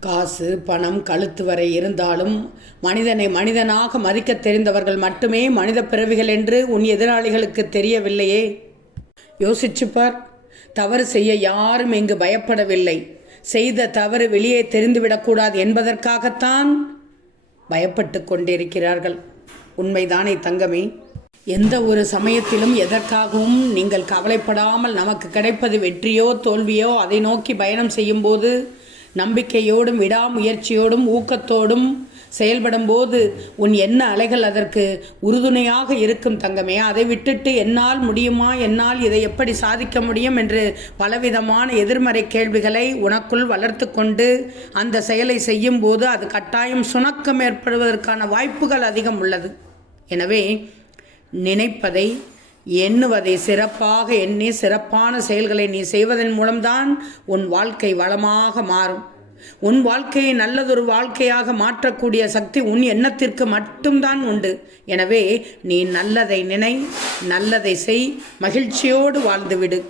காசு பணம் கழுத்து வரை இருந்தாலும் மனிதனை மனிதனாக மதிக்கத் தெரிந்தவர்கள் மட்டுமே மனித பிறவிகள் என்று உன் எதிராளிகளுக்கு தெரியவில்லையே. யோசிச்சுப்பார். தவறு செய்ய யாரும் இங்கு பயப்படவில்லை. செய்த தவறு வெளியே தெரிந்துவிடக்கூடாது என்பதற்காகத்தான் பயப்பட்டு கொண்டிருக்கிறார்கள். உண்மைதானே தங்கமே. எந்த ஒரு சமயத்திலும் எதற்காகவும் நீங்கள் கவலைப்படாமல் நமக்கு கிடைப்பது வெற்றியோ தோல்வியோ அதை நோக்கி பயணம் செய்யும்போது நம்பிக்கையோடும் விடாமுயற்சியோடும் ஊக்கத்தோடும் செயல்படும் போது உன் என்ன அலைகள் அதற்கு உறுதுணையாக இருக்கும் தங்கமே. அதை விட்டுட்டு என்னால் முடியுமா? என்னால் இதை எப்படி சாதிக்க முடியும்? என்று பலவிதமான எதிர்மறை கேள்விகளை உனக்குள் வளர்த்து கொண்டு அந்த செயலை செய்யும் போது அது கட்டாயம் சுணக்கம் ஏற்படுவதற்கான வாய்ப்புகள் அதிகம் உள்ளது. எனவே நினைப்பதை எண்ணுவதை சிறப்பாக எண்ணி சிறப்பான செயல்களை நீ செய்வதன் மூலம்தான் உன் வாழ்க்கை வளமாக மாறும். உன் வாழ்க்கையை நல்லதொரு வாழ்க்கையாக மாற்றக்கூடிய சக்தி உன் எண்ணத்திற்கு மட்டும்தான் உண்டு. எனவே நீ நல்லதை நினை நல்லதை செய் மகிழ்ச்சியோடு வாழ்ந்துவிடு.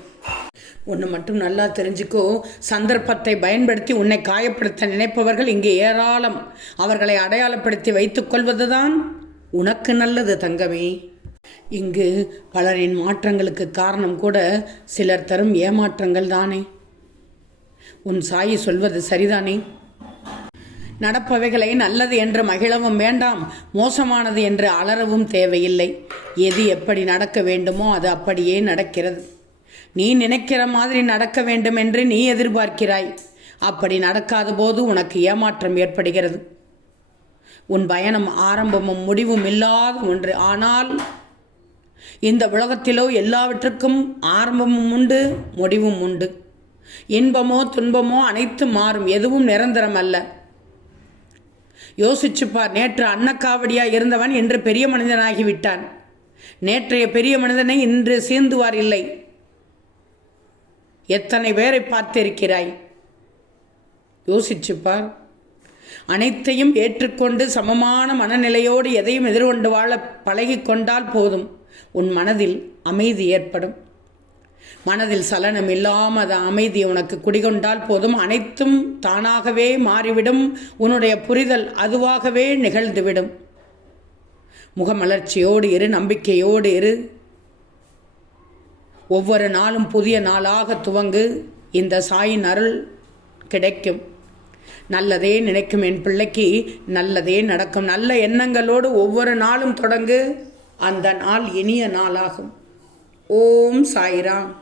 ஒன்று மட்டும் நல்லா தெரிஞ்சுக்கோ. சந்தர்ப்பத்தை பயன்படுத்தி உன்னை காயப்படுத்த நினைப்பவர்கள் இங்கே ஏராளம். அவர்களை அடையாளப்படுத்தி வைத்துக்கொள்வதுதான் உனக்கு நல்லது தங்கமே. இங்கு பலரின் மாற்றங்களுக்கு காரணம் கூட சிலர் தரும் ஏமாற்றங்கள் தானே. உன் சாயி சொல்வது சரிதானே? நடப்பவைகளை நல்லது என்று மகிழவும் வேண்டாம் மோசமானது என்று அலறவும் தேவையில்லை. எது எப்படி நடக்க வேண்டுமோ அது அப்படியே நடக்கிறது. நீ நினைக்கிற மாதிரி நடக்க வேண்டும் என்று நீ எதிர்பார்க்கிறாய். அப்படி நடக்காத போது உனக்கு ஏமாற்றம் ஏற்படுகிறது. உன் பயணம் ஆரம்பமும் முடிவும் இல்லாத ஒன்று. ஆனால் இந்த உலகத்திலோ எல்லாவற்றுக்கும் ஆரம்பமும் உண்டு முடிவும் உண்டு. இன்பமோ துன்பமோ அனைத்தும் மாறும் எதுவும் நிரந்தரம் அல்ல. யோசிச்சுப்பார் நேற்று அன்னக்காவடியாக இருந்தவன் இன்று பெரிய மனிதனாகி விட்டான். நேற்றைய பெரிய மனிதனை இன்று சீந்துவார் இல்லை. எத்தனை பேரை பார்த்திருக்கிறாய்? யோசிச்சுப்பார். அனைத்தையும் ஏற்றுக்கொண்டு சமமான மனநிலையோடு எதையும் எதிர்கொண்டு வாழ பழகிக்கொண்டால் போதும். உன் மனதில் அமைதி ஏற்படும். மனதில் சலனம் இல்லாமல் அது அமைதி உனக்கு குடிகொண்டால் போதும். அனைத்தும் தானாகவே மாறிவிடும். உன்னுடைய புரிதல் அதுவாகவே நிகழ்ந்துவிடும். முகமலர்ச்சியோடு இரு நம்பிக்கையோடு இரு. ஒவ்வொரு நாளும் புதிய நாளாக துவங்கு. இந்த சாயின் அருள் கிடைக்கும். நல்லதே நினைக்கும் என் பிள்ளைக்கு நல்லதே நடக்கும். நல்ல எண்ணங்களோடு ஒவ்வொரு நாளும் தொடங்கு. அந்த நாள் இனிய நாளாகும். ஓம் சாய்ராம்.